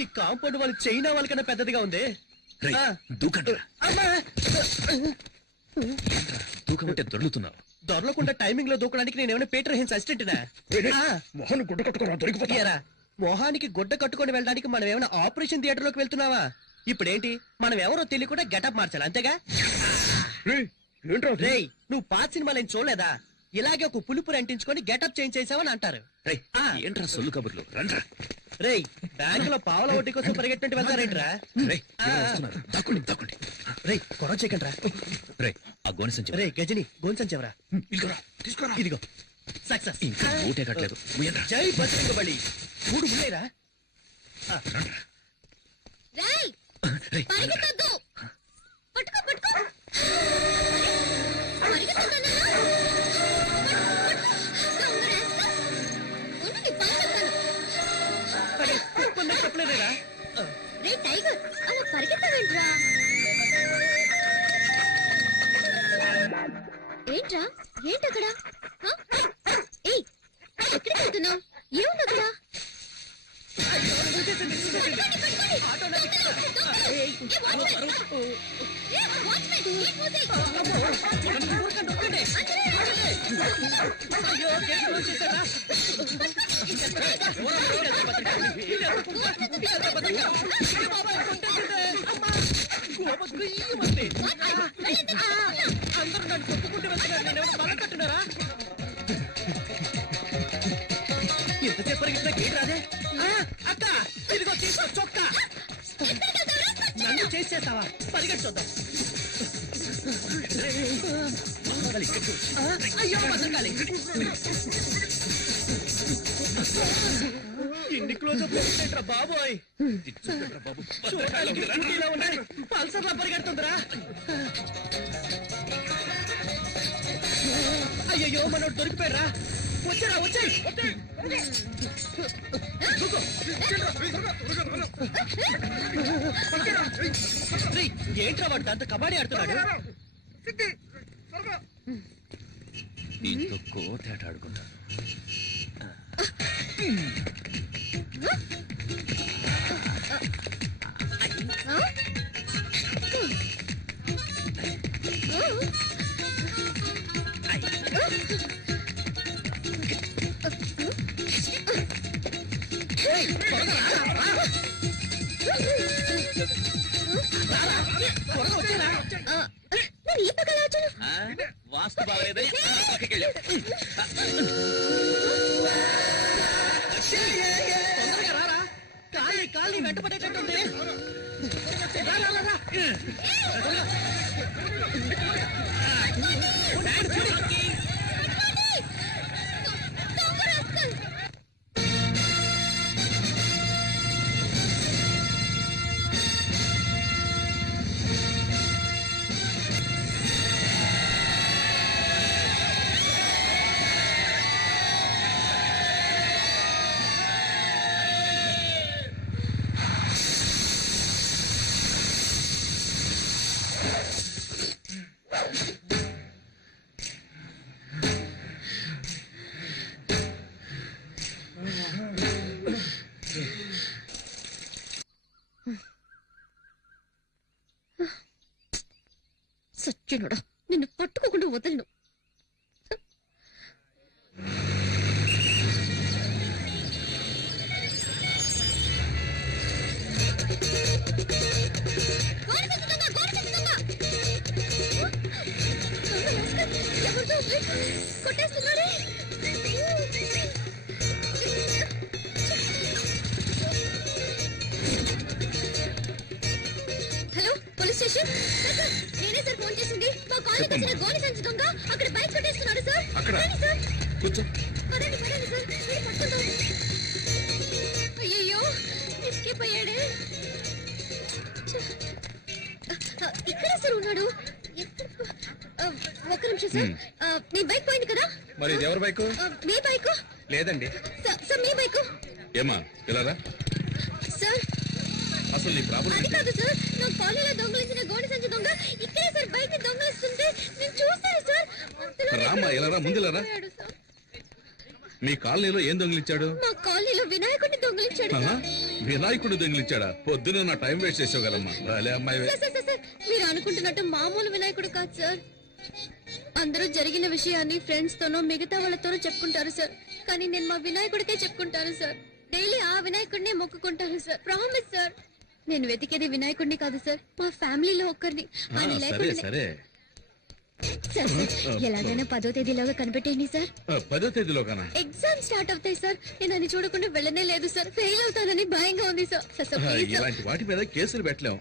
ఈ కాంపౌండ్ వాళ్ళు చైనా వాళ్ళకన్నా పెద్దదిగా ఉంది. దూకమంటే దొరుకుతున్నావు. దొరలకుండా టైమింగ్ లో దూకడానికి నేనేమైనా పీటర్ హిన్స్ అసిస్టెంట్నా? మొహన్ గుడ్డ కట్టుకున్నా దొరికిపోతారా? మొహానికి గుడ్డ కట్టుకొని వెళ్ళడానికి మనం ఏమైనా ఆపరేషన్ థియేటర్ లోకి వెళ్తున్నావా? ఇప్పుడేంటి మనం ఎవరో తెలియకుండా గెటప్ మార్చాలి అంతేగా? రేయ్ నువ్వు పాత సినిమాలు ఏం చూడలేదా? ఇలాగే ఒక పులుపురు అంటించుకొని గెటప్ చేంజ్ చేసావని అంటారు. ఏంట్రా సొల్లు కబుర్లు? రండ్రా. రేయ్ బ్యాంక్ లో పావుల వడ్డీ కోసం పరిగెట్టినట్టు వెళ్తారేంట్రా? రేయ్ కొరవ చేయకండి రా. ఆ గోనె సంచి రేయ్ గజని గోనె సంచి ఎవరా? ఇదిగో సక్సెస్. ఊటే కట్టలేదు. జై బజరంగ బలి. 3 ముల్లేరా? పరిగెత్తొద్దు. పట్టుకో పట్టుకో. చెప్పలేదా? రే టైగర్ అలా పరిగెత్తవేంట్రా? ఏంట్రా ఏంటక్కడ? ఏయ్ ఎక్కడికి వెళ్తున్నావు? ఏముంది అక్కడ? అందరూ నన్ను కొట్టుకుంటూ వెళ్తున్నారు. నేనేమైనా బలం కట్టున్నారా? ఎంతసేపు పరిగెత్తినా గేట్ రాదే. అక్క ఇదిగో తీసుకో చొక్కా. నన్ను చేసేస్తావా? పరిగెట్టుద్దాం. అయ్యో బతకాలి. ఇన్ని క్లోజ్ అప్ బాబోయ్. చూడడానికి స్కూటీలో ఉన్నాయి, పల్సర్లా పరిగెడుతుందిరా. అయ్యయ్యో మనోడు దొరికిపోయారా? వచ్చారా వచ్చాయి. ఏంట్రా వాడు దాంతో కబడ్డీ ఆడుతున్నాడు? దీంతో కోతేట ఆడుకుంటాను. వాస్తు బాగలేదని కాలి వెంట పడేటట్టుంది. సత్యనుడా నిన్ను పట్టుకోకుండా వదలను. కొట్టేస్తున్నాడే. Hello police station. నేనే సార్ ఫోన్ చేసింది. మా కాలనీకి వచ్చిన గోలి సంచి దొంగ అక్కడ బైక్ కొట్టేస్తున్నాడు సార్. సార్ కూర్చో. పదండి పదండి సార్. పట్టుకుందాం. అయ్యయ్యో ఎస్కేప్ అయ్యాడే. ఇక్కడ సార్ ఉన్నాడు. ఒక్క నిమిషం సార్. మీ బైక్ పోయింది కదా? మరి ఇది ఎవరి బైక్? మీ బైక్ లేదండి సార్. మీ బైక్ ఏమా ఇలా సార్. అసలు నీ ప్రాబ్లం అది కాదు సార్. నా కాలనీలో దొంగలించిన గోడి సంచి దొంగ ఇక్కడే సార్ బైక్ దొంగలిస్తుంటే నేను చూస్తాను సార్. రామ్మా ఇలా రా. ముందు ఇలా రా. మీ కాలనీలో ఏం దొంగిలించాడు? మా కాలనీలో వినాయకుడిని దొంగిలించాడు ఆ? సార్. వినాయకుడు దొంగిలించాడా? పొద్దున నా టైం వేస్ట్ చేసావు కదమ్మా. రాలే అమ్మాయి. సార్, మీరు అనుకుంటున్నట్టు మామూలు వినాయకుడు కాదు సార్. అందరూ జరిగిన విషయాన్ని ఫ్రెండ్స్ తోనో మిగతా వాళ్ళతోనో చెప్పుకుంటారు సార్. కానీ నేను మా వినాయకుడికే చెప్పుకుంటాను సార్. డైలీ ఆ వినాయకుడినే మొక్కుకుంటాను సార్. Promise sir. నేను వెతికేది వినాయకుడిని కాదు సార్, మా ఫ్యామిలీలో ఒక్కరిని. ఆయన సరే లేకుండా సరే. సార్, ఎలాగైనా 10వ తేదీలోగా కనిపెట్టేయండి సార్. 10వ తేదీలో కానా? ఎగ్జామ్ స్టార్ట్ అవుతాయి సార్. నేను అది చూడకుండా వెళ్ళనే లేదు సార్. ఫెయిల్ అవుతానని భయంగా ఉంది sir. Sir, sir, please sir. ఇలాంటి వాటి మీద కేసులు పెట్టలేం.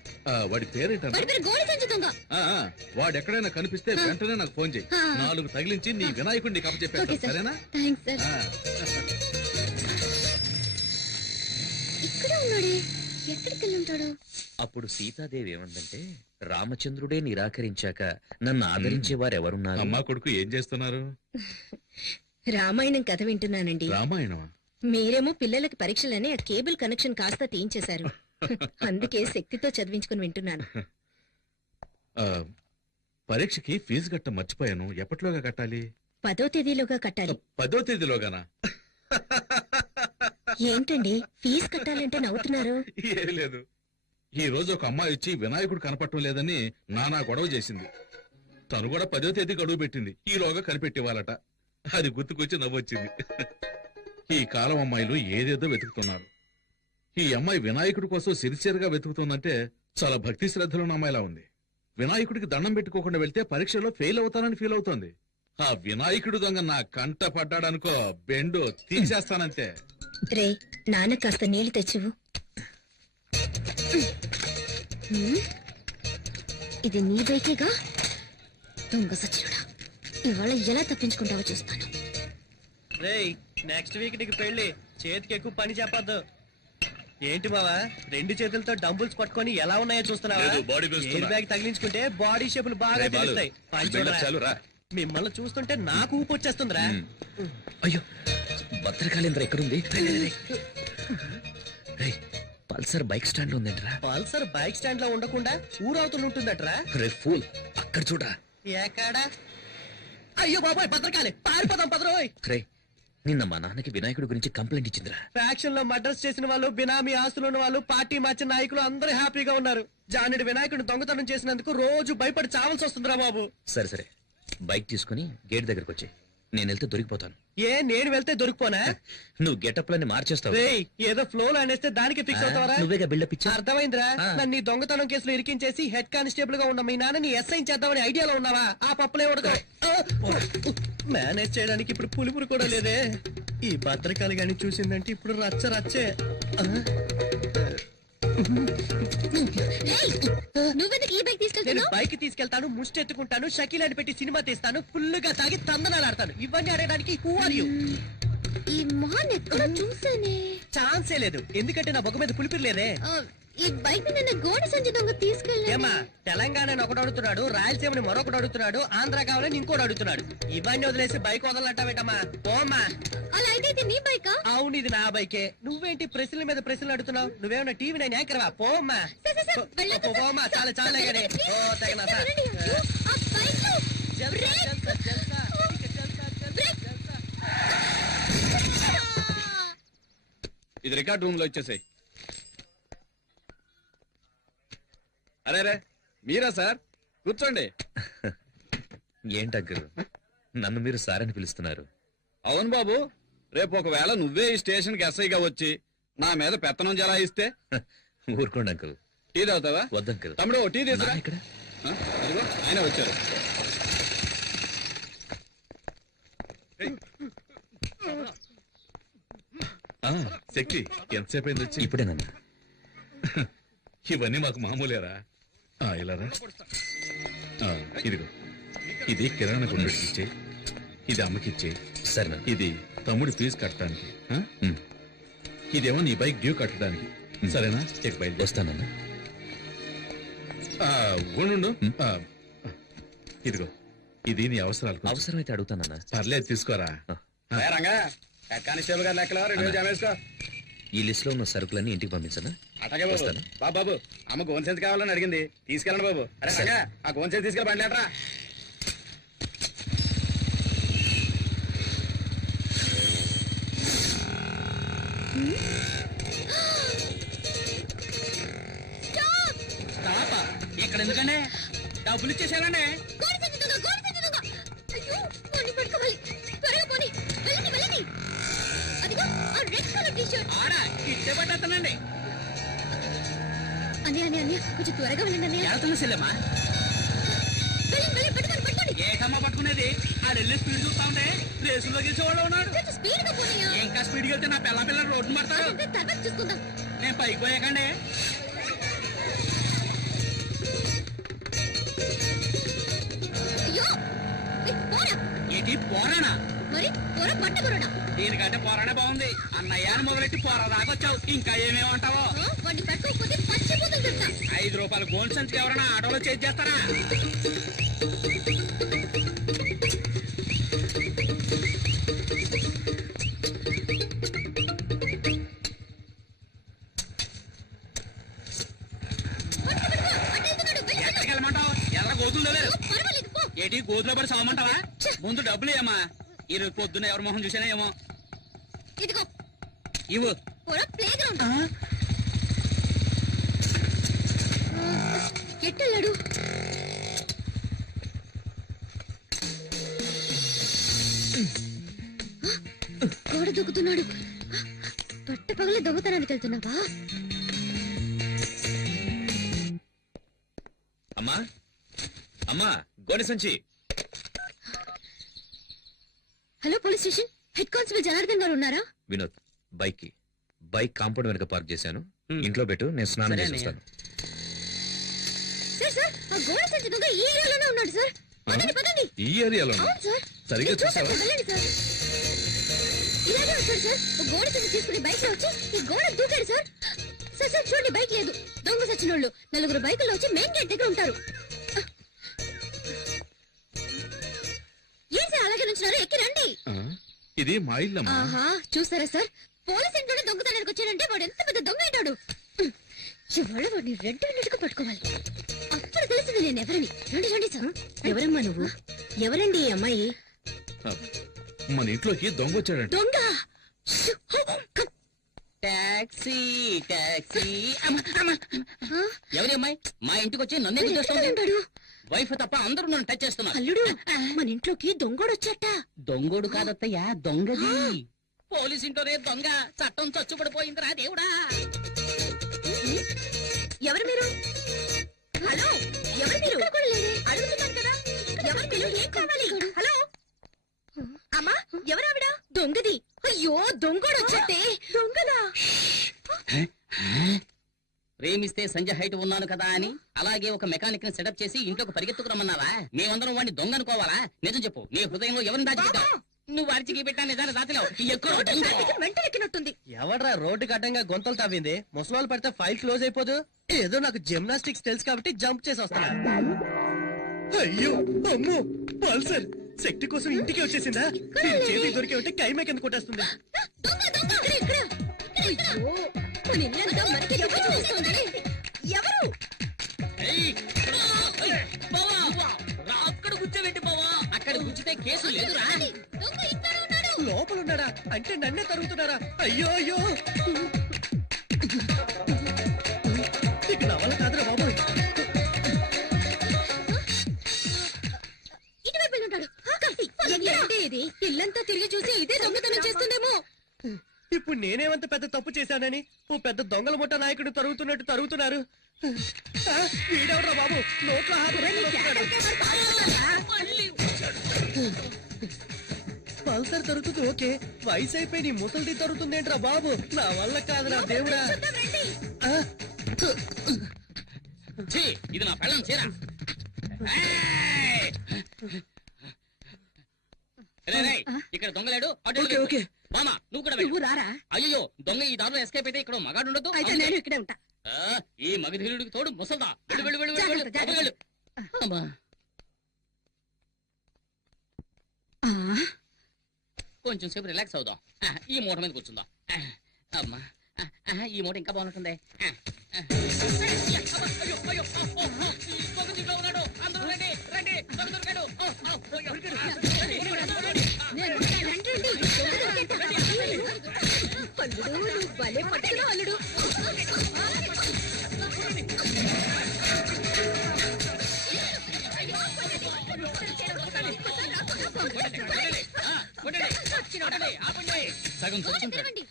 వాడి పేరేంటన్నా? వాడి పేరు గోడి సంచి దొంగ. వాడు ఎక్కడైనా కనిపిస్తే వెంటనే నాకు ఫోన్ చేయి. 4 తగిలించి నీ వినాయకుడిని ఓకే కప్పచెప్పేస్తాను. సార్. సరేనా? Thanks sir. ఆ. ఇక్కడ ఉన్నాడే, ఎక్కడికి వెళ్ళి ఉంటాడు? అప్పుడు సీతాదేవి ఏమందంటే, రామచంద్రుడే నిరాకరించాక నన్ను ఆదరించే వారెవరున్నారు? అమ్మా కొడుకు ఏం చేస్తున్నారు? రామాయణం కథ వింటున్నానండి. రామాయణమా? మీరేమో పిల్లలకి పరీక్షలని ఆ కేబుల్ కనెక్షన్ కాస్త తీయించేశారు. అందుకే శక్తితో చదివించుకుని వింటున్నాను. ఆ, పరీక్షకి ఫీజు కట్ట మర్చిపోయాను. ఎప్పటిలోగా కట్టాలి? 10వ తేదీలోగా కట్టాలి. 10వ తేదీలోగానా? ఏంటండి ఫీజు కట్టాలంటే నవ్వుతున్నారు? ఏం లేదు. ఈ రోజు ఒక అమ్మాయి వచ్చి వినాయకుడు కనపడటం లేదని నానా గొడవ చేసింది. తను కూడా 10వ తేదీ గడువు పెట్టింది. ఈలోగా కనిపెట్టివ్వాలట. అది గుర్తుకొచ్చి నవ్వొచ్చింది. ఈ కాలం అమ్మాయిలు ఏదేదో వెతుకుతున్నారు. ఈ అమ్మాయి వినాయకుడి కోసం సిరిసియర్గా వెతుకుతుందంటే చాలా భక్తి శ్రద్ధలున్న అమ్మాయిలా ఉంది. వినాయకుడికి దండం పెట్టుకోకుండా వెళ్తే పరీక్షలో ఫెయిల్ అవుతానని ఫీల్ అవుతోంది. ఆ వినాయకుడు దొంగ నా కంట పడ్డాడనుకో, బెండు తీసేస్తానంతే. రే, నాన్న కాస్త నీళ్లు తెచ్చివు. ఇది నీ బైకేగా? దొంగ సచ్చినుడా, ఇవాళ ఎలా తప్పించుకుంటావో చూస్తాను. రేయ్, నెక్స్ట్ వీక్ నీకు పెళ్లి. చేతికి ఎక్కువ పని చెప్పొద్దు. ఏంటి బావా, 2 చేతులతో డంబుల్స్ పట్టుకొని ఎలా ఉన్నాయో చూస్తున్నావా? లేదు, body పెంచుతున్నా. ఎయిర్ బ్యాగ్ తగిలించుకుంటే బాడీ షేపులు బాగా రేయ్ బాలు, తెలుస్తాయి. పని చూడరా. చాలు రా. మిమ్మల్ని చూస్తుంటే నాకు ఊపు వచ్చేస్తుందిరా. అయ్యో, భద్రకాళేంద్ర ఎక్కడుంది? రే, రే, రే. రే, పల్సర్ బైక్ స్టాండ్ ఉందేంట్రా? పల్సర్ బైక్ స్టాండ్ లో ఉండకుండా ఊరవుతులు ఉంటుందట్రా. రే ఫూల్, అక్కడ చూడరా. ఎక్కడా? అయ్యో బాబాయ్, భద్రకాలి, పారిపోదాం పదరోయ్. రే, నిన్న మా నాన్నకి వినాయకుడి గురించి కంప్లైంట్ ఇచ్చిందిరా. ఫ్యాక్షన్ లో మర్డర్స్ చేసిన వాళ్ళు, బినామీ ఆస్తులు ఉన్న వాళ్ళు, పార్టీ మార్చిన నాయకులు అందరూ హ్యాపీగా ఉన్నారు. జానుడి వినాయకుడిని దొంగతనం చేసినందుకు రోజు భయపడి చావాల్సి వస్తుందిరా బాబు. సరే సరే, బైక్ తీసుకుని గేట్ దగ్గరకు వచ్చి, నేను వెళ్తే దొరికిపోతాను. ఏ, నేను వెళ్తే దొరికిపోనా? నువ్వు గెటప్లని మార్చేస్తావు. రేయ్, ఏదో ఫ్లో లో అనేస్తే దానికి ఫిక్స్ అవుతావరా? నువ్వేగా బిల్డప్ ఇచ్చా. అర్థమైందిరా. ఆ. నన్ను ఈ దొంగతనం కేసులో ఇరికించేసి హెడ్ కానిస్టేబుల్ గా ఉన్న మీ నాన్నని ఎస్ఐ చేద్దామని ఐడియాలో ఉన్నావా? ఆ పప్పులే ఉడకవు. మేనేజ్ చేయడానికి ఇప్పుడు పులుపురు కూడా లేదే. ఈ భద్రకాలు గాని చూసిందంటే ఇప్పుడు రచ్చ రచ్చే. నువ్వెందుకు ఈ బైక్ నేను తీసుకెళ్తున్నావు? బైక్ తీసుకెళ్తాను, ముష్టి ఎత్తుకుంటాను, షకీలాని పెట్టి సినిమా తీస్తాను, ఫుల్ గా తాగి తందనాలు ఆడతాను. ఇవన్నీ ఆడడానికి హూ ఆర్ యూ? ఈ మొహన్ ఎక్కడ చూసానే? ఛాన్సే లేదు, ఎందుకంటే నా బొగ్గ మీద పులిపిరి లేదే. ఈ బైక్ నిన్న గోడి సంచి దొంగ తీసుకెళ్ళి. ఏమా, తెలంగాణని ఒకడు అడుగుతున్నాడు, రాయలసీమని మరొకడు అడుగుతున్నాడు, ఆంధ్ర కావాలని ఇంకోటి అడుగుతున్నాడు. ఇవన్నీ వదిలేసి బైక్ వదలంటావేటమ్మా? పోమ్మా. అలా అయితే ఇది నీ బైకా? అవును, ఇది నా బైకే. నువ్వేంటి ప్రశ్నల మీద ప్రశ్నలు అడుగుతున్నావు? నువ్వేమన్నా టీవీ నేను యాంకర్వా? పోమ్మా. సార్, సార్, సార్, వెళ్ళొద్దు సార్. పోమ్మా, చాలా చాలా గానీ. ఓ తగిన సార్. అయ్యో, ఆ బైక్ లో జల్సా, బ్రేక్. జల్సా, జల్సా. ఇక జల్సా, జల్సా, జల్సా. ఇది రికార్డ్ రూమ్ లో ఇచ్చేసాయి. అరే రే, మీరా సార్? కూర్చోండి. ఏంటగ్గురు, నన్ను మీరు సారని పిలుస్తున్నారు? అవును బాబు, రేపు ఒకవేళ నువ్వే ఈ స్టేషన్ కి ఎస్ఐగా వచ్చి నా మీద పెత్తనం జలాయిస్తే ఊరుకోండి అంకుల్. టీ తాగుతావా? వద్దంకుల్. తమ్ముడు ఓ టీ తీసురా. నాన్న ఇక్కడ. అదిగో ఆయన వచ్చారు. శక్తి ఎంతసేపు అయింది వచ్చి? ఇప్పుడే నాన్న. ఇవన్నీ మాకు మామూలేరా. ఇలా రా. ఇదిగో, ఇది కిరాణా కొట్టుడికి ఇచ్చే, ఇది అమ్మకిచ్చే, సరే నాన్న. ఇది తమ్ముడి ఫీజు కట్టడానికి, ఉమ్, ఇదేమో నీ బైక్ డ్యూ కట్టడానికి. సరేనా? చెక్ బయట వస్తానన్నా. ఉండు. ఇదిగో, ఇది నీ అవసరాలు. అవసరమైతే అడుగుతానన్నా. పర్లేదు, తీసుకోరా. రంగా, కానిస్టేబుల్ గారు లెక్కలో 2 వేలు జమ వేసుకో. ఈ లిస్ట్ లో ఉన్న సరుకులన్నీ ఇంటికి పంపించనా? అటగే బాబు. వస్తాను. బాబు, అమ్మ గోన్ సెన్స్ కావాలని అడిగింది, తీసుకెళ్ళండి బాబు. అరే రంగా, ఆ గోన్ సెన్స్ తీసుకెళ్ళి బండి లేటరా. ఇక్కడ ఎందుకండి డబ్బులు ఇచ్చేసానండి. గోడ సంచి దొంగ, గోడ సంచి దొంగ. అయ్యో, వాడిని పట్టుకోవాలి. త్వరగా పోనీ. వెళ్ళండి, వెళ్ళండి. అదిగో ఆ రెడ్ కలర్ టీ-షర్ట్. ఆడ ఇట్టే పట్టేస్తానండి. అన్నయ్య కొంచెం త్వరగా వెళ్ళండి అన్నయ్య. వెళ్తున్నా సెల్లమ్మా. వెళ్ళండి, పట్టుకోండి. ఏటమ్మా పట్టుకునేది? ఆడెళ్ళి స్పీడ్ చూస్తా ఉంటే రేసులో గెలిచేవాడు ఉన్నాడు. కొంచెం స్పీడ్గా పోనీయా. ఇంకా స్పీడ్కి వెళ్తే నా పిల్ల రోడ్డు పడతారు. అదంతా తర్వాత చూసుకుందాం. నేను పైకి పోయాకండి. అయ్యో, పోరా. ఏంటి పోరానా? మరి త్వర పట్టకురడా. దీనికంటే పోరానే బాగుంది. అన్నయ్య అని మొదలెట్టి పోరా దాకొచ్చావు. ఇంకా ఏమేమంటావో. వాడిని పట్టుకోకపోతే పచ్చిపోతుంది చెప్తా. 5 రూపాయలు గోల్డ్ సంచికి ఎవరైనా ఆటోలో చేసి చేస్తారా? ఎక్కడికి వెళ్ళమంటావు? ఎర్ర గోతులు లేరు. పర్వాలేదు పో. ఏంటి గోతులో పడి సావమంటావా? ముందు డబ్బులు ఏమా? ఈ రోజు పొద్దున్న ఎవరి మొహం చూసానా ఏమో. ఇదిగో ఇవ్వు. పోరా ప్లే గ్రౌండ్. ఎట్టెళ్ళాడు? గోడ దూకుతున్నాడు. పట్ట పగల దొంగతనానికి వెళ్తున్నావా? అమ్మా అమ్మా గోనె సంచి. Hello police station, head constable Janardhan గారు ఉన్నారా? వినోద్, బైక్ కాంపౌండ్ వెనక పార్క్ చేశాను. ఇంట్లో పెట్టు, నేను స్నానం చేసి వస్తాను. సార్ ఆ గోడ సంచి దొంగ ఈ ఏరియాలోనే ఉన్నాడు సార్. పదండి. ఈ ఏరియాలో అవును సార్. సరిగ్గా నేను చూశాను చూసావా? సార్, వెళ్ళండి సార్. ఇలాగే వచ్చాడు సార్. ఓ గోడ సంచి తీసుకుని బైక్ లో వచ్చి ఈ గోడ దూకాడు సార్. సార్ చూడండి, బైక్ లేదు. దొంగ సచ్చినోళ్ళు 4 బైకుల్లో వచ్చి మెయిన్ గేట్ దగ్గర ఉంటారు. ఏం సార్ అలాగే నుంచున్నారు? ఎక్కి రండి. ఇది మా ఇల్లమ్మా. ఆహా, చూసారా సార్, పోలీస్ ఇంట్లోనే దొంగతనానికి వచ్చాడంటే వాడు ఎంత పెద్ద దొంగ అయినాడు. ఇవాళ వాడిని రెడ్ హ్యాండెడ్గా పట్టుకోవాలి. అప్పుడు తెలిసింది నేను ఎవరిని. రండి సార్. ఎవరమ్మా నువ్వు? ఎవరండి ఈ అమ్మాయి? మన ఇంట్లోకి దొంగ వచ్చాడంట. దొంగ. Taxi taxi. ఎవరి అమ్మాయి మా ఇంటికి వచ్చి నన్నే ఎక్కడ గుర్తొస్తుంది? ఉన్నాడు? వైఫ్ తప్ప అందరూ నన్ను టచ్ చేస్తున్నారు. అల్లుడు, మన ఇంట్లోకి దొంగోడొచ్చట. దొంగోడు కాదత్తయ్యా, దొంగది. పోలీస్ ఇంట్లోనే దొంగ. చట్టం చచ్చుబడిపోయిందిరా దేవుడా. ఎవరు మీరు? హలో, ఎవరు మీరు? ఇక్కడ కూడా లేదే. అడుగుతున్నాను కదా, ఎవరు మీరు? ఏం కావాలి? హలో అమ్మా, ఎవరావిడ? దొంగది. అయ్యో, దొంగోడొచ్చటే. దొంగదా? ప్రేమిస్తే సంజయ్ హైట్ ఉన్నాను కదా అని అలాగే ఒక మెకానిక్ ని సెటప్ చేసి ఇంట్లోకి పరిగెత్తుకురమ్మన్నావా? మేమందరం వాడిని దొంగ అనుకోవాలా? నిజం చెప్పు, నీ హృదయంలో ఎవరిని దాచిపెట్టావు? నువ్వు అడిచికి పెట్టా నిజాన్ని దాచలేవు. ఎక్కువ దొంగ. మెంటలెక్కినట్టుంది. ఎవడ్రా రోడ్డు కట్టంగా గొంతలు తవ్వింది? ముసలాళ్ళు పడితే ఫైల్ క్లోజ్ అయిపోదు. ఏదో నాకు జిమ్నాస్టిక్స్ తెలుసు కాబట్టి జంప్ చేసి వస్తున్నా. అయ్యో అమ్మో, పల్సర్ శక్తి కోసం ఇంటికి వచ్చేసిందా? చేతి దొరికి ఉంటే కైమే కింద కొట్టేస్తుంది. దొంగ. ఇక్కడ. అయ్యో, మన ఇల్లంతా మనకి దొంగ చూపిస్తోంది. ఎవరు? అక్కడ కూర్చోబెట్టి బావా. అక్కడ కూర్చుంటే కేసు లేదురా. దొంగ ఇక్కడ ఉన్నాడు. లోపల ఉన్నాడా? అంటే నన్నే తరుగుతున్నారా? అయ్యో అయ్యో, ఇక నా వల్ల కాదురా బాబు. ఇటువైపు వెళ్ళి ఉంటాడు. ఏంటి ఇది? ఇల్లంతా తిరిగి చూసి ఇదే దొంగతనం చేస్తుందేమో. ఇప్పుడు నేనేమంత పెద్ద తప్పు చేశానని ఓ పెద్ద దొంగల ముఠ నాయకుడు తరుగుతున్నట్టు తరుగుతున్నారు. ఆ, వీడెవడ్రా బాబు? నోట్లో హాత పెట్టుకుంటున్నాడు. పల్సర్ తరుగుతుంది ఓకే, వయసు అయిపోయి నీ ముసలిది తరుగుతుందేంట్రా బాబు? నా వల్ల కాదురా దేవుడా. ఆ, ఛీ, ఇది నా పెళ్ళం చీర. ఇక్కడ దొంగలేడు. Okay, okay. మామా నువ్వు కూడా నువ్వు రారా? అయ్యో దొంగ ఈ దారిలో ఎస్కేప్ అయితే ఇక్కడ మగాడు ఉండదు. అయితే నేను ఇక్కడే ఉంటా. ఈ మగధీరుడికి తోడు ముసల్దా. వెళ్ళు, వెళ్ళు, వెళ్ళు, వెళ్ళు, వెళ్ళు. జాగ్రత్త, వెళ్ళు. అమ్మా. ఆ, కొంచెం సేపు రిలాక్స్ అవుదాం. ఈ మూట మీద కూర్చుందాం. అమ్మా, ఈ మూట ఇంకా బాగుంటుంది. అయ్యో, అయ్యో, దొంగ దీంట్లో ఉన్నాడు. అందరూ రండి, రండి, దొంగ దొరికాడు. నేను ఉంటాను. రండి. దొంగ దొరికేట. అల్లుడు నువ్వు భలే పట్టుకున్నావు అల్లుడు. సగం చచ్చుంటాడు.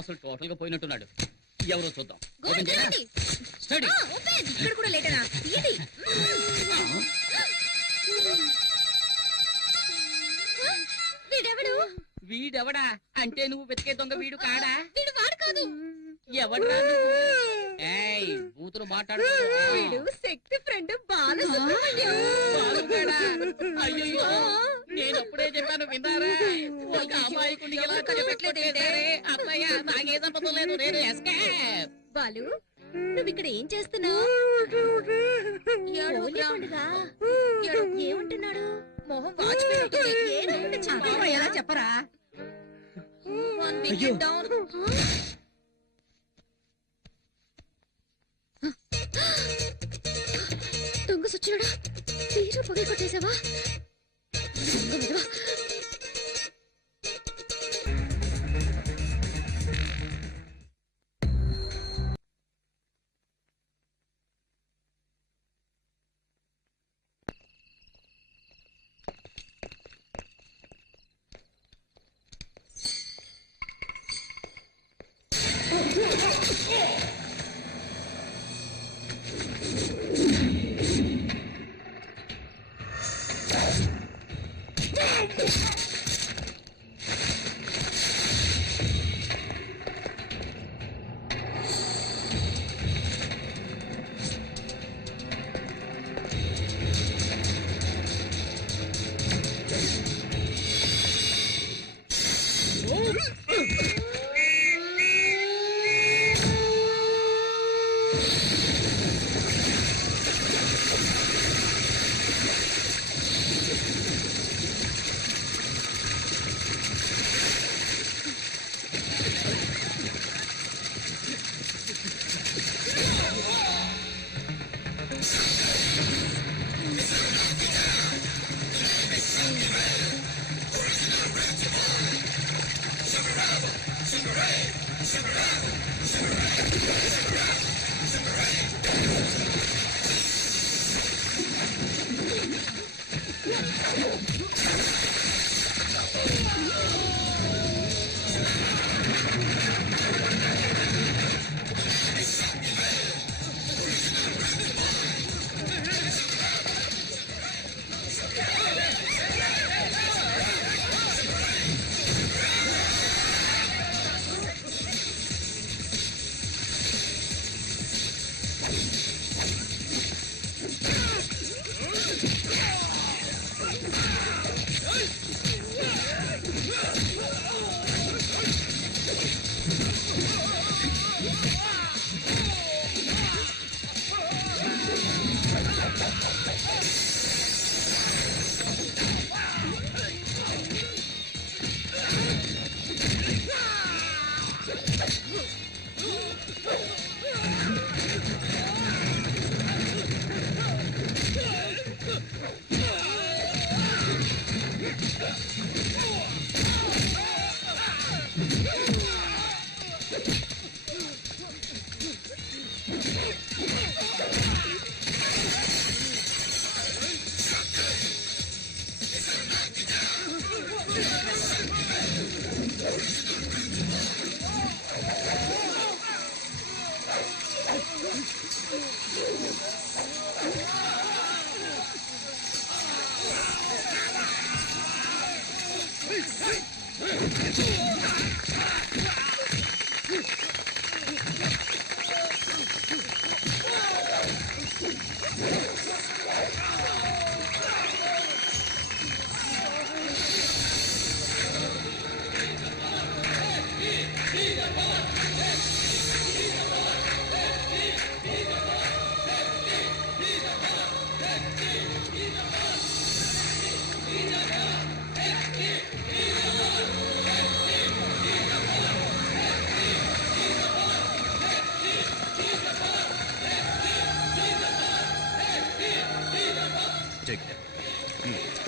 అసలు టోటల్ గా పోయినట్టున్నాడు. ఎవరో చూద్దాం. ఓపెన్ చేయనా? స్టడీ. ఇక్కడ కూడా లేటనా? ఇది వీడెవడు? వీడెవడా అంటే నువ్వు వెతికే దొంగ వీడు కాడా? వీడు వాడు కాదు. ఎవడ్రా నువ్వు? ఏయ్ బూతులు మాట్లాడు. వీడు శక్తి ఫ్రెండ్ బాలసుబ్రహ్మణ్యం. బాలుగాడా? అయ్యయ్యో, నేను అప్పుడే చెప్పాను విన్నారా? ఒక అమాయకుడిని ఎలా కనిపెట్టలేదే? అత్తయ్య నాకే సంబంధం లేదు, నేను ఎస్కేప్. బాలు నువ్వు ఇక్కడ ఏం చేస్తున్నావు? ఏమంటున్నాడు? మొహం వాచిపోయినట్టుంది. ఏడవకుండా చెప్పరా? ఎలా చెప్పరా? One wicket down. దొంగ సచ్చినడా, తీరు పగలు కొట్టేశావా? దొంగ విధవా.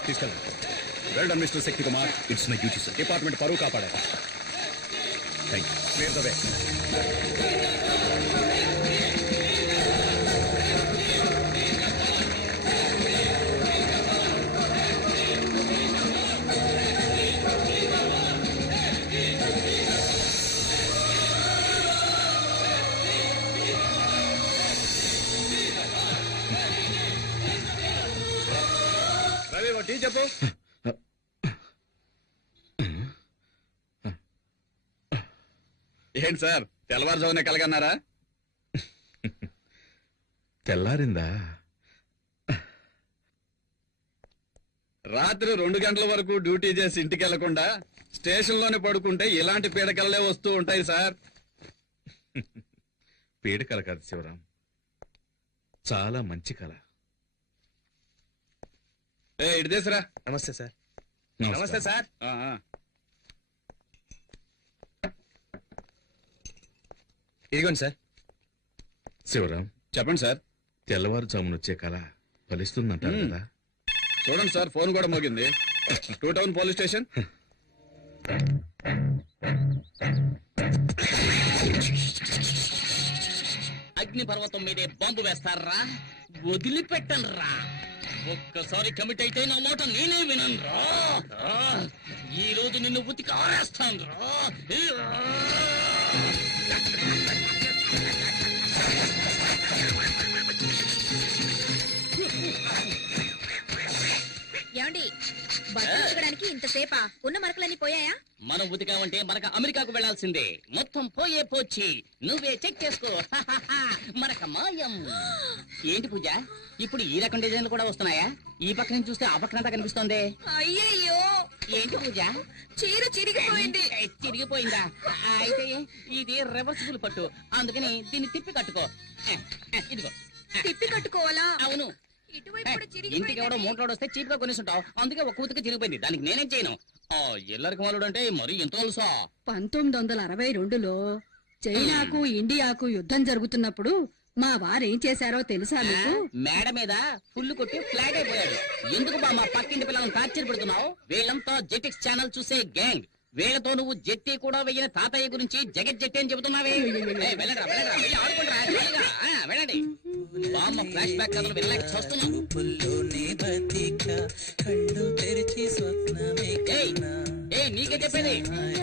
తీసుకెళ్ళండి. Well done mister Shakti Kumar. It's my duty sir. Department పరువు కాపాడారు. Thank you. Clear the way. Ravi ఒక టీ చెప్పు. ఏంటి సార్ తెల్లవారుజామునే కలగన్నారా? తెల్లారిందా? రాత్రి 2 గంటల వరకు డ్యూటీ చేసి ఇంటికి వెళ్లకుండా స్టేషన్ లోనే పడుకుంటే ఇలాంటి పీడకలలే వస్తూ ఉంటాయి సార్. పీడకల కాదు శివరాం, చాలా మంచి కళ. ఇటు తీసురా. నమస్తే సార్. నమస్తే సార్. ఇదిగోండి సార్. శివరాం, చెప్పండి సార్. తెల్లవారుజామున వచ్చే కళ ఫలిస్తుందంటారు కదా? చూడండి సార్, ఫోన్ కూడా మోగింది. 2 టౌన్ పోలీస్ స్టేషన్. అగ్ని పర్వతం మీదే బాంబు వేస్తారా? వదిలిపెట్టనురా. ఒక్కసారి కమిట్ అయితే నా మాట నేనే విననురా. ఈ రోజు నిన్ను ఉతికి ఆరేస్తాను రా. ఏమండి బట్టలు ఉతకడానికి ఇంతసేపా? ఉన్న మరకలన్నీ పోయాయా? మనం ఉతికామంటే మనకు అమెరికాకు వెళ్లాల్సిందే. మొత్తం పోయే పోచి నువ్వే చెక్ చేసుకో. మనక మాయం. ఏంటి పూజ, ఇప్పుడు ఈ రకం డిజైన్లు కూడా వస్తున్నాయా? ఈ పక్క నుంచి చూస్తే ఆ పక్కనంతా కనిపిస్తోంది. అయ్యయ్యో, ఏంటి పూజ, చీర చిరిగిపోయింది. చిరిగిపోయిందా? అయితే ఇది రివర్సిబుల్ పట్టు, అందుకని దీన్ని తిప్పి కట్టుకో. ఇదిగో. తిప్పి కట్టుకోవాలా? అవును. ఇటువైపు కూడా ఇంటికి ఎవడో మూటలోడు వస్తే చీప్ గా కొనేసుంటావు, అందుకే ఒక కూతుకి చిరిగిపోయింది. దానికి నేనేం చేయను. ఎల్లరికి మాలుడు అంటే మరి ఎంత తెలుసా? 1962లో చైనాకు ఇండియాకు యుద్ధం జరుగుతున్నప్పుడు మా వారేం చేశారో తెలుసా మీకు? మేడ మీద ఫుల్ కొట్టి ఫ్లాట్ అయిపోయాడు. ఎందుకు బా మా పక్కింటి పిల్లలను టార్చర్ పెడుతున్నావు? వీళ్ళంతా జెటిక్స్ ఛానల్ చూసే గ్యాంగ్. వీళ్ళతో నువ్వు జెట్టి కూడా వెయ్యిన తాతయ్య గురించి జగత్ జెట్టి అని చెబుతున్నావే. వెళ్ళరా వెళ్ళరా, వెళ్ళి ఆడుకుంటారా. వెళ్ళండి. బామ్మ ఫ్లాష్ బ్యాక్ కథలు వెళ్ళలేక చూస్తున్నాం. నీకే చెప్పేది,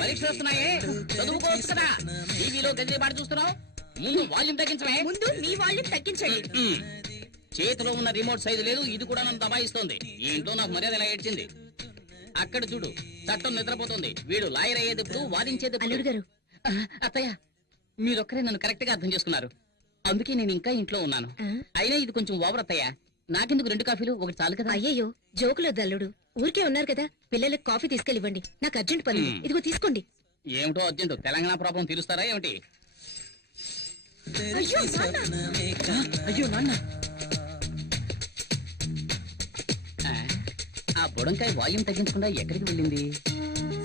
పరీక్షలు వస్తున్నాయే, చదువుకోవచ్చు కదా. టీవీలో గదిలే పాటు చూస్తున్నావు. ముందు వాల్యూమ్ తగ్గించమే. ముందు మీ వాల్యూమ్ తగ్గించండి. చేతిలో ఉన్న రిమోట్ సైజు లేదు, ఇది కూడా నన్ను దబాయిస్తోంది. ఈ ఇంట్లో నాకు మర్యాద ఇలా ఏడ్చింది. అక్కడ చూడు, చట్టం నిద్రపోతుంది. వీడు లాయర్ అయ్యేది ఇప్పుడు, వాదించేది ఎప్పుడు? అల్లుడు గారు, అత్తయ్య, మీరొక్కరే నన్ను కరెక్ట్ గా అర్థం చేసుకున్నారు. అందుకే నేను ఇంకా ఇంట్లో ఉన్నాను. అయినా ఇది కొంచెం ఓవర్ అత్తయ్య. నాకెందుకు 2 కాఫీలు, ఒకటి చాలు కదా. అయ్యయ్యో జోకులొద్దు అల్లుడు. ఊరికే ఉన్నారు కదా, పిల్లలకు కాఫీ తీసుకెళ్ళివ్వండి. నాకు అర్జెంట్ పని. ఇదిగో తీసుకోండి. ఏమిటో అర్జెంటు, తెలంగాణ ప్రాబ్లం తీరుస్తారా ఏమిటి? అయ్యో నాన్న. అయ్యో నాన్న. ఆ బుడంకాయ వాల్యూమ్ తగ్గించకుండా ఎక్కడికి వెళ్ళింది?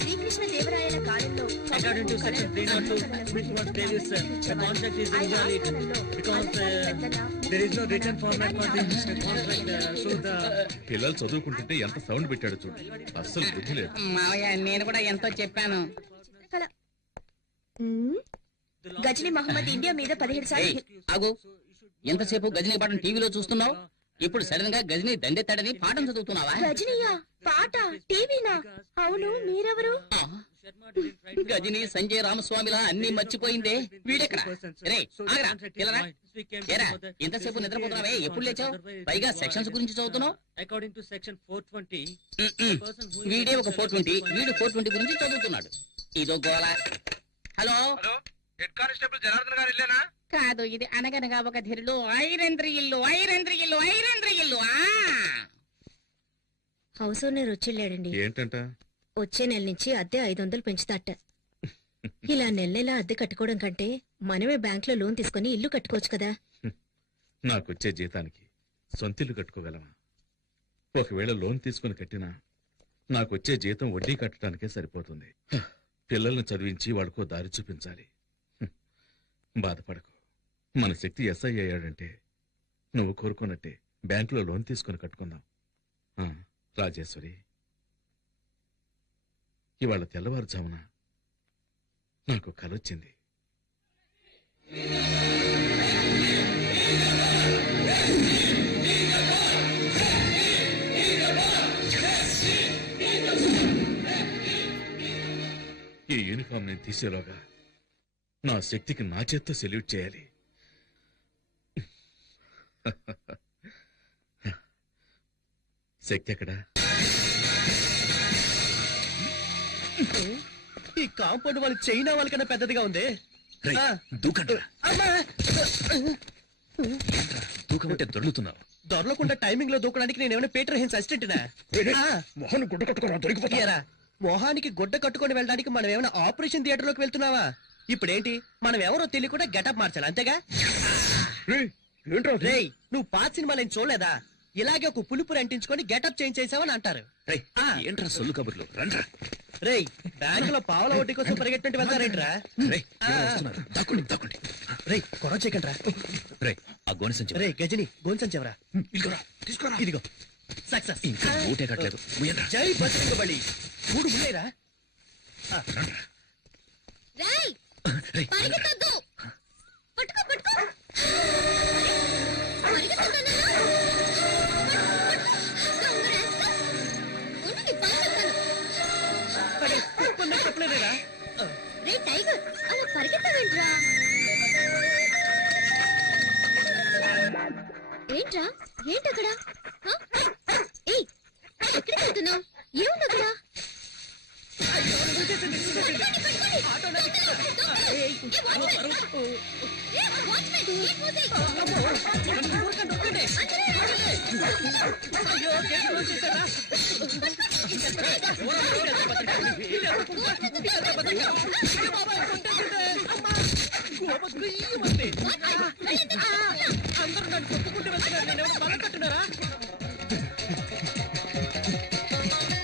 శ్రీకృష్ణ దేవరాయల కాలంలో According to section 302, which was previous, the contract is invalid because there is no written format for this contract. So the పిల్లలు చదువుకుంటుంటే ఎంత సౌండ్ పెట్టాడు చూడు, అస్సలు బుద్ధి లేదు. మావయ్య, నేను కూడా ఎంతో చెప్పాను. గజనీ మహమ్మద్ ఇండియా మీద 17 సార్లు. ఆగు, ఎంతసేపు గజనీ పాఠం టీవీలో చూస్తున్నావు? ఇప్పుడు సడన్ గా గజనీ దండెత్తాడని పాఠం చదువుతున్నావా? గజనీయా? పాట టీవీనా? అవును, మీరెవరు? గజనీ సంజయ్ రామస్వామిలా అన్ని మర్చిపోయిందే. వీడెక్కడ? రే, ఆగరా, పిల్లరా. ఏరా, ఎంతసేపు నిద్రపోతున్నావే? ఎప్పుడు లేచావు? పైగా సెక్షన్స్ గురించి చదువుతున్నావు. according to section 420, వీడే ఒక 420, వీడు 420 గురించి చదువుతున్నాడు. ఇదో గోల. హలో, హెడ్ కానిస్టేబుల్ జనార్దన్ గారు ఇల్లేనా? కాదు, ఇది అనగనగా ఒక ధీరులు. ఐరేంద్రి ఇల్లు, ఐరేంద్రి ఇల్లు, ఐరేంద్రి ఇల్లు. హౌస్ ఓనర్ వచ్చేళ్ళాడండి. ఏంటంట? వచ్చే నెల నుంచి అద్దె 500 పెంచుతాట. ఇలా నెల అద్దె కట్టుకోవడం కంటే మనమే బ్యాంక్ లో లోన్ తీసుకుని ఇల్లు కట్టుకోవచ్చు కదా. నాకొచ్చే జీతానికి సొంతిల్లు కట్టుకోగలమా? ఒకవేళ లోన్ తీసుకుని కట్టినా నాకొచ్చే జీతం వడ్డీ కట్టడానికే సరిపోతుంది. పిల్లల్ని చదివించి వాడికో దారి చూపించాలి. బాధపడకు, మన శక్తి ఎస్ఐ అయ్యాడంటే నువ్వు కోరుకున్నట్టే బ్యాంకులో లోన్ తీసుకుని కట్టుకుందాం. రాజేశ్వరి, ఇవాళ తెల్లవారుజామున నాకు కలొచ్చింది. ఈ యూనిఫామ్ నేను తీసేలోగా నా శక్తికి నా చేత్తో సెల్యూట్ చేయాలి. శక్తి ఎక్కడా? ఈ కాంపౌండ్ వాళ్ళు చైనా వాళ్ళకన్నా పెద్దదిగా ఉంది. రేయ్, ఆ, దూకండ్రా. అమ్మా! దూకమంటే దొర్లుతున్నావు. దొరలకుండా టైమింగ్ లో దూకడానికి నేనేమైనా పీటర్ హిన్స్ అసిస్టెంట్నా? మొహన్ గుడ్డ కట్టుకున్నా దొరికిపోతా. ఏరా, మొహానికి గుడ్డ కట్టుకొని వెళ్ళడానికి మనం ఏమైనా ఆపరేషన్ థియేటర్ లోకి వెళ్తున్నావా? ఇప్పుడేంటి, మనం ఎవరో తెలియకుండా గెటప్ మార్చాలి అంతేగా? రేయ్, నువ్వు పాత సినిమాలు ఏం చూడలేదా? ఇలాగే ఒక పులుపురు అంటించుకొని గెటప్ చేంజ్ చేసావని అంటారు. రేయ్, ఆ. ఏంట్రా సొల్లు కబుర్లు? రండ్రా. రేయ్, బ్యాంక్ లో పావుల వడ్డీ కోసం పరిగెట్టినట్టు వెళ్తారేంట్రా? రేయ్, ఎవరో వస్తున్నారు. దాక్కోండి, దాక్కోండి. రేయ్, కొరవ చేయకండి రా. రేయ్, ఆ గోనె సంచి రేయ్ గజని, గోన్సంచెవరా? ఇదిగోరా, తీసుకోరా. ఇదిగో సక్సెస్. ఇంకా ఊటే కట్టలేదు. ముయ్యండ్రా. జై బజరంగ బలి. మూడు ముల్లేరా? రేయ్ రేయ్, పరిగెత్తొద్దు. పట్టుకో పట్టుకో. పరిగెత్తొద్దన్నా? చెప్పలేదేరా? రే టైగర్, అలా పరిగెత్తవేంట్రా? ఏంట్రా, ఏంటక్కడ? ఏయ్, ఎక్కడికి వెళ్తున్నావు? ఏముంది అక్కడ? అందరూ నన్ను కొట్టుకుంటూ వెళ్తున్నారు. నేనేమైనా బలం కట్టున్నారా?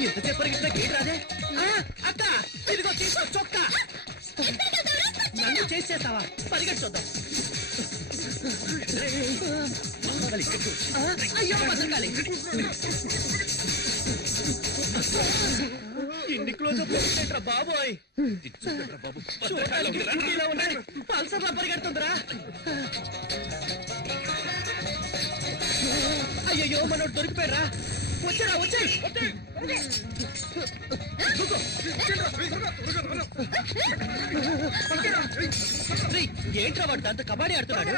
ఎంతసేపు పరిగెత్తినా గేట్ రాదే? అక్క, ఇదిగో తీసుకో చొక్కా. నన్ను చేసేస్తావా? పరిగెట్టుద్దాం. అయ్యో బతకాలి. ఇన్ని క్లోజ్ అప్ బాబోయ్. చూడడానికి స్కూటీలో ఉన్నాయి, పల్సర్లా పరిగెడుతుందిరా. అయ్యయ్యో, మనోడు దొరికిపోయారా? వచ్చారా? వచ్చాయి. ఏంట్రా వాడు దాంతో కబడ్డీ ఆడుతున్నాడు?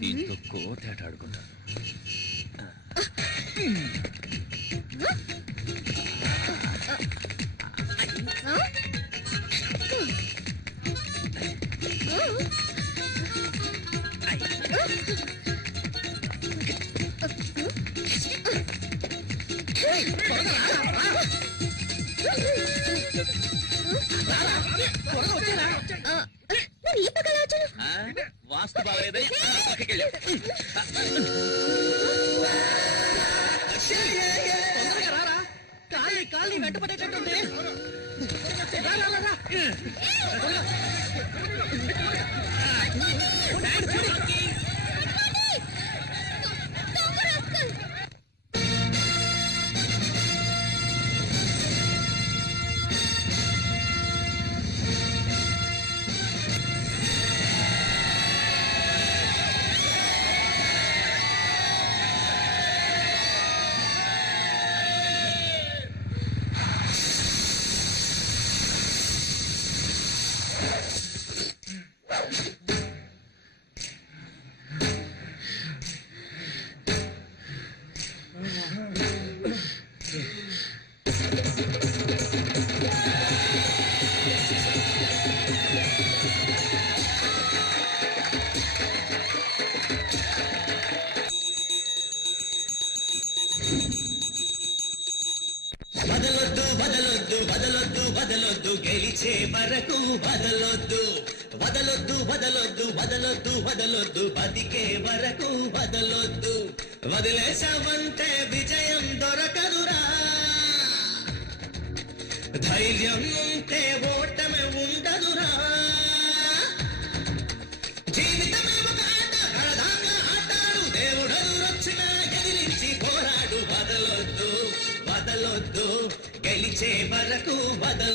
దీంతో కోతేట ఆడుకుంటా. మరి ఈ పక్కన వచ్చాను. వాస్తు బాగలేదని పక్కకి వెళ్ళావు. తొందరగా రారా, కాలి వెంట పడేటట్టుంది. రా, రా, రా, రా. వదలొద్దు గెలిచే వరకు వదలొద్దు వదలొద్దు వదలొద్దు వదలొద్దు వదలొద్దు బతికే వరకు వదలొద్దు వదిలేసావంటే విజయం దొరకదురా ధైర్యం ఉంటే ఓటమి ఉండదురా జీవితమే ఒక ఆట కడదాకా ఆటాడు దేవుడు వచ్చినా ఎదిరించి పోరాడు వదలొద్దు వదలొద్దు గెలిచే వరకు వదలు